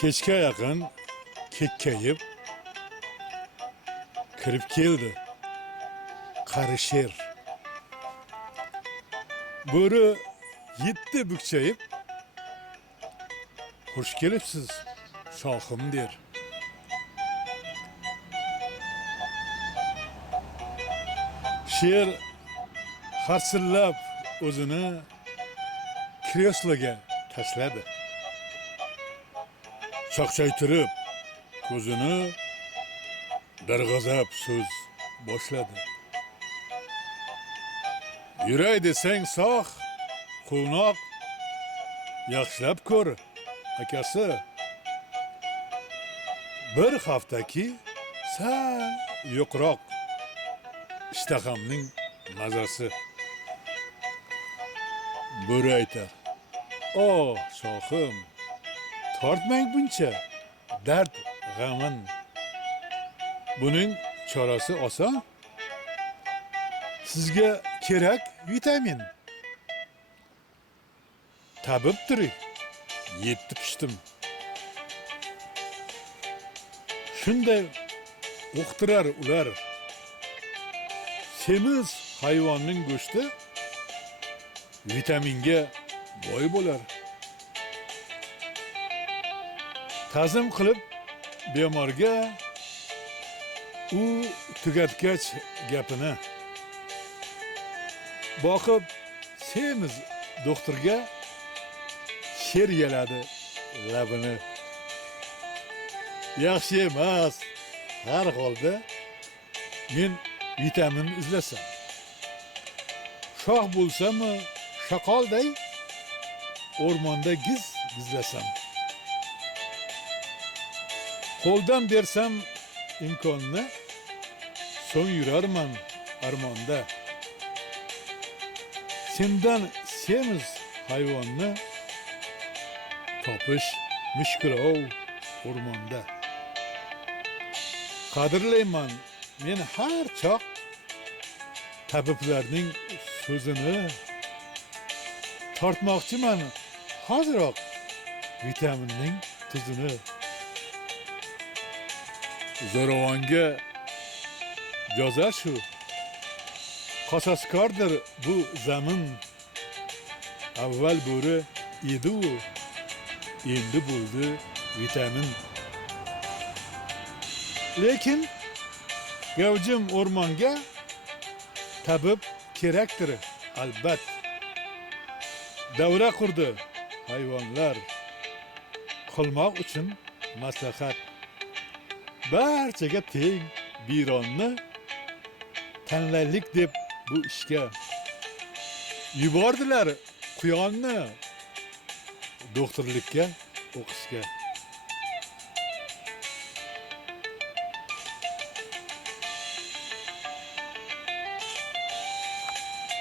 Kechga yaqin kekkayib kirib keldi qari sher. Bo'ri yetti bukchayib, "Xush kelibsiz, shohim" der. Sher harsillab o'zini kresloga tashladi. Chaqchaytirib ko'zini darg'azab so'z boshladi. "Yuray desang sog', quvnoq, yaxshilab ko'r, akasi. Bir haftaki sal yo'qroq ishtahamning mazasi." Bo'ri aytar: "O, shohim, tortmang buncha dard g'amin. Buning chorasi oson. Sizga kerak vitamin. Tabib turi, yetti pishdim." Shunday o'qtirar ular. Semiz hayvonning go'shti vitaminga boy bo'lar. Ta'zim qilib bemorga u tugatgach gapini, boqib semiz doktorga sher yaladi labini. "Yaxshi emas, har holda men vitamin izlasam. Shoh bo'lsam-mi shaqolday o'rmonda gizlasam. Qo'ldan bersam imkonni, so'ng yurarman armonda. Sendan semiz hayvonni topish mushkulov o'rmonda. Qadrlayman men har choq tabiblarning so'zini. Tortmoqchiman hoziroq vitaminning tuzini. Zo'ravonga jazo shu, qasoskordir bu zamin. Avval bo'ri edi u, endi bo'ldi vitamin." Lekin gavjum o'rmonga tabib kerakdir albat. Davra qurdi hayvonlar qilmoq uchun maslahat. Barchaga teng bironni tanlaylik deb bu ishga. Yubordilar quyonni doktorlikka o'qishga.